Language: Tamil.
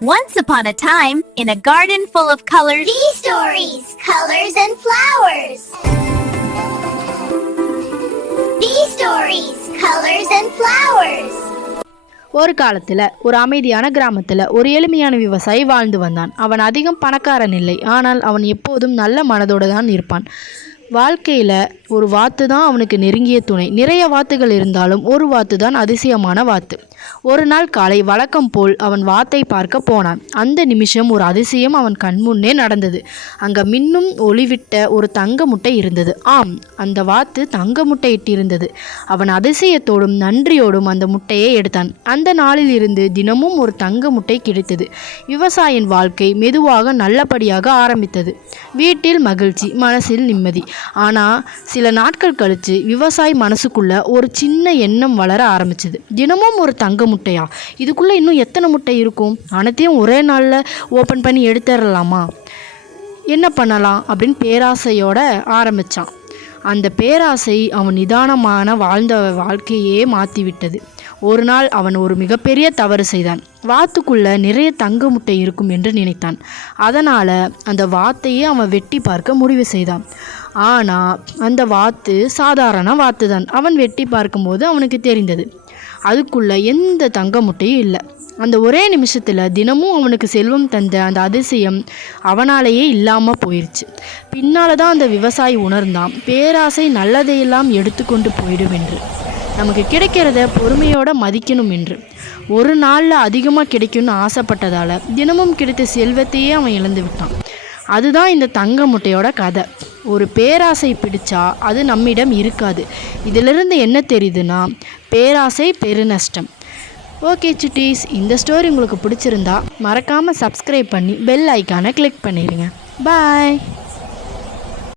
Once upon a time, in a garden full of colors, Bee stories, colors and flowers. Bee stories, colors and flowers. ஒரு காலத்தில் ஒரு அமைதியான கிராமத்தில் ஒரு எளிமையான விவசாயி வாழ்ந்து வந்தான். அவன் அதிகம் பணக்காரன் இல்லை, ஆனால் அவன் எப்போதும் நல்ல மனதோடு தான் இருப்பான். வாழ்க்கையில் ஒரு வாத்து தான் அவனுக்கு நெருங்கிய துணை. நிறைய வாத்துகள் இருந்தாலும் ஒரு வாத்து தான் அதிசயமான வாத்து. ஒரு நாள் காலை வழக்கம் போல் அவன் வாத்தை பார்க்க போனான். அந்த நிமிஷம் ஒரு அதிசயம் அவன் கண்முன்னே நடந்தது. அங்கே மின்னும் ஒளிவிட்ட ஒரு தங்க முட்டை இருந்தது. ஆம், அந்த வாத்து தங்க முட்டை இட்டிருந்தது. அவன் அதிசயத்தோடும் நன்றியோடும் அந்த முட்டையை எடுத்தான். அந்த நாளில் இருந்து தினமும் ஒரு தங்க முட்டை கிடைத்தது. விவசாயியின் வாழ்க்கை மெதுவாக நல்லபடியாக ஆரம்பித்தது. வீட்டில் மகிழ்ச்சி, மனசில் நிம்மதி. ஆனால் சில நாட்கள் கழித்து விவசாயி மனசுக்குள்ள ஒரு சின்ன எண்ணம் வளர ஆரம்பிச்சது. தினமும் ஒரு தங்க முட்டையா? இதுக்குள்ளே இன்னும் எத்தனை முட்டை இருக்கும்? அனைத்தையும் ஒரே நாளில் ஓப்பன் பண்ணி எடுத்துடலாமா? என்ன பண்ணலாம் அப்படின்னு பேராசையோட ஆரம்பித்தான். அந்த பேராசை அவன் நிதானமான வாழ்ந்த வாழ்க்கையே மாற்றிவிட்டது. ஒரு நாள் அவன் ஒரு மிகப்பெரிய தவறு செய்தான். வாத்துக்குள்ள நிறைய தங்க முட்டை இருக்கும் என்று நினைத்தான். அதனால் அந்த வாத்தையே அவன் வெட்டி பார்க்க முடிவு செய்தான். ஆனால் அந்த வாத்து சாதாரண வாத்து தான். அவன் வெட்டி பார்க்கும்போது அவனுக்கு தெரிந்தது, அதுக்குள்ள எந்த தங்க முட்டையும் இல்லை. அந்த ஒரே நிமிஷத்தில் தினமும் அவனுக்கு செல்வம் தந்த அந்த அதிசயம் அவனாலேயே இல்லாமல் போயிடுச்சு. பின்னால் தான் அந்த விவசாயி உணர்ந்தான், பேராசை நல்லதையெல்லாம் எடுத்துக்கொண்டு போயிடும் என்று. நமக்கு கிடைக்கிறத பொறுமையோடு மதிக்கணும் என்று. ஒரு நாளில் அதிகமாக கிடைக்கும்னு ஆசைப்பட்டதால் தினமும் கிடைத்த செல்வத்தையே அவன் இழந்து விட்டான். அதுதான் இந்த தங்க முட்டையோட கதை. ஒரு பேராசை பிடிச்சா அது நம்மிடம் இருக்காது. இதிலிருந்து என்ன தெரியுதுன்னா, பேராசை பெருநஷ்டம். ஓகே சுட்டீஸ், இந்த ஸ்டோரி உங்களுக்கு பிடிச்சிருந்தா மறக்காமல் சப்ஸ்கிரைப் பண்ணி பெல் ஐக்கானை கிளிக் பண்ணிடுங்க. பாய்.